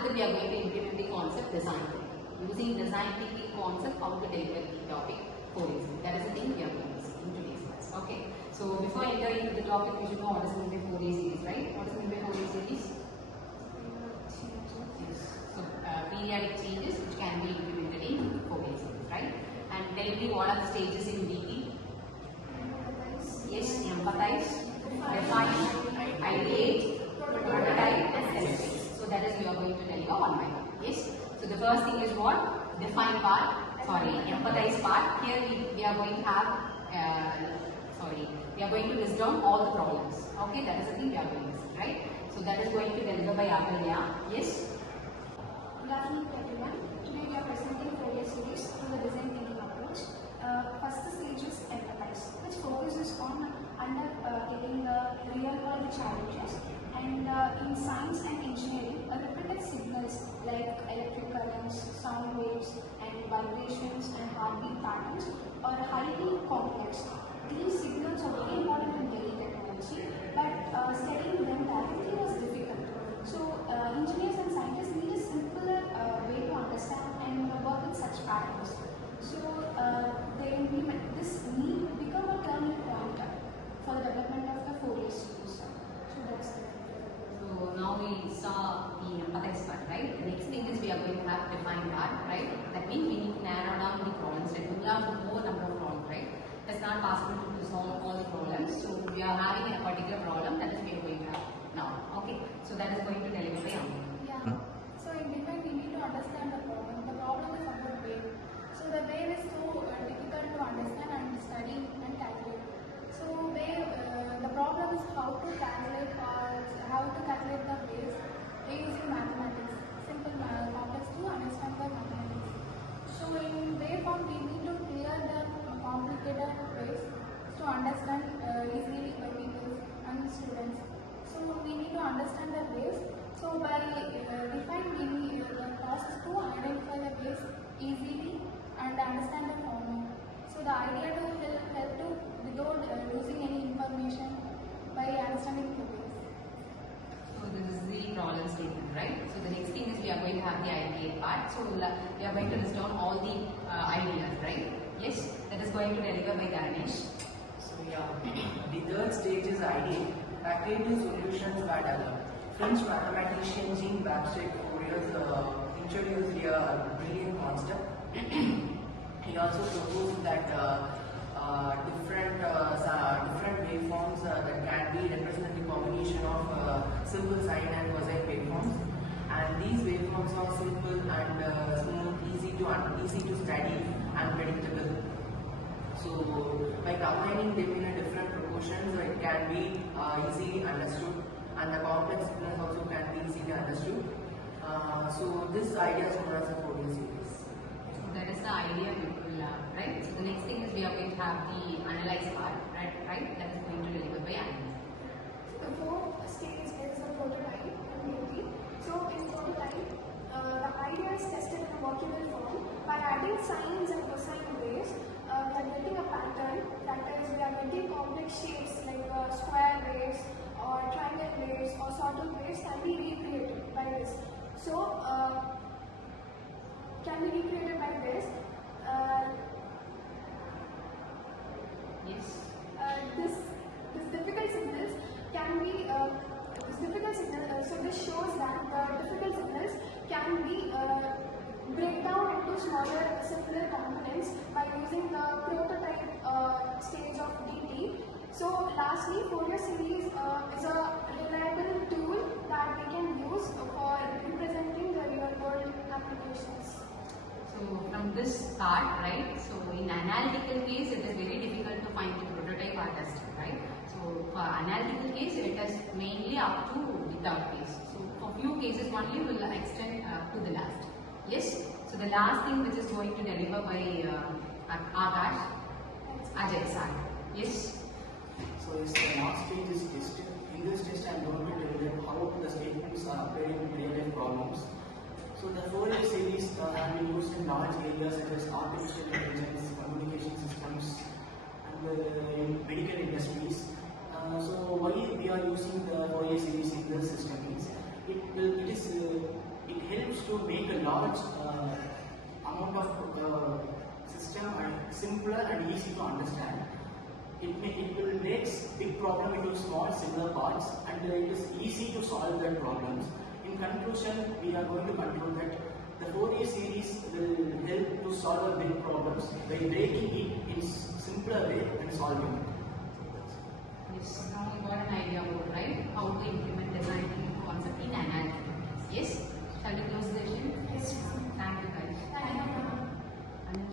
after that we are going to implement the concept design thinking. Using design thinking concept, how to deliver the topic Fourier series. That is the thing we are going to see in today's class. Okay. So before entering into the topic, we should know what is meant by Fourier series, right? What is meant by Fourier series? Yes. So periodic changes which can be implemented in Fourier series, right? And tell me what are the stages in DT? Yes, empathize, define, ideate, prototype and test. So that is we are going to deliver one by one. Yes. So the first thing is what? Define part. Sorry, empathize part. Here we are going to have we are going to list down all the problems. Okay, that is the thing we are going to see, right? So that is going to deliver by Atalya. Yes. Good afternoon everyone. Today we are presenting Fourier series through the design thinking approach. First stage is empathize, which focuses on getting the real world challenges. And in science and engineering, repeated signals like electric currents, sound waves, and vibrations and heartbeat patterns are highly complex. These signals are very important in daily technology, but studying them directly was difficult. So engineers and scientists need a simpler way to understand and work with such patterns. So they implement this need become a turning point for the development of the Fourier series. So that's it. So now we saw the empathize part, right? The next thing is we are going to have define part, right? That means we need to narrow down the problems. When we have more number of problems, right? It's not possible to solve all the problems. So we are having a particular problem that is we are going to have now. Okay. So that is going to deliver by Amber. Yeah. So in define we need to understand the problem. The problem is about wave. So the wave is so difficult to understand and study and calculate. So wave, the problem is how to calculate the waves using mathematics. Simple complex to understand the mathematics. So in waveform we need to clear the complicated waves to understand easily by people and students. So we need to understand the waves. So by define we need the process to identify the waves easily and understand the formula. So the idea to help to without losing any information by understanding the waves. So this is the problem statement, right? So the next thing is we are going to have the ideate part. So we are going to list down all the ideas, right? Yes, that is going to deliver by Ganesh. So yeah, the third stage is ideate. Creative solutions by developed. French mathematician Jean-Baptiste Fourier introduced a brilliant concept. He also proposed that different waveforms that can be represented the combination of simple sine and cosine waveforms. And these waveforms are simple and smooth, easy to study and predictable. So by combining them in a different proportions, it can be easily understood, and the complex signals also can be easily understood. So this idea is known as a Fourier series. So that is the idea we will have, right? So the next thing is we are going to have the analyze part, right? That is going to deliver by analyze. The fourth stage is the prototype community. So in prototype, the idea is tested in a workable form by adding sines and cosine waves. We are getting a pattern, that is we are getting complex shapes like square waves or triangle waves or sawtooth waves can be recreated by this. So can be recreated by this. Yes. This difficult signals can be so this shows that the difficult signals can be break down into smaller simpler components by using the prototype stage of DT. So lastly, Fourier series is a reliable tool that we can use for representing the real world applications. So from this part, right? So in analytical case, it is very difficult to find the prototype or test, right? So for analytical case, it is mainly up to the third case. So for few cases only will extend to the last. Yes. So the last thing which is going to deliver by Akash, Ajay sir. Yes. So the last stage is test. In this test, I am going to tell you how the statements are applied in real life problems. So the Fourier series have been used in large areas such as artificial intelligence, communication systems, and in medical industries. So why we are using the Fourier series in the system is it is it helps to make a large amount of system and simpler and easy to understand. It will break big problem into small similar parts, and it is easy to solve that problems. In conclusion, we are going to conclude that the Fourier series will help to solve big problems by breaking it in simpler way and solving it.